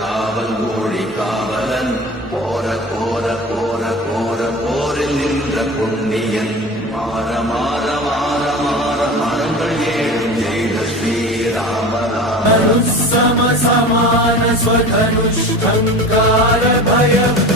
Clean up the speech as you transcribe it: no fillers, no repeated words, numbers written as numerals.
காவல் மொழி காவலன் போர போர போர போர போரில் நின்ற புண்ணியன் மாற மாற மாற மாற மரங்கள் ஏழும் செய்த ஸ்ரீராமராம சம சமான ஸ்வதனுஷ்டங்கார பயம்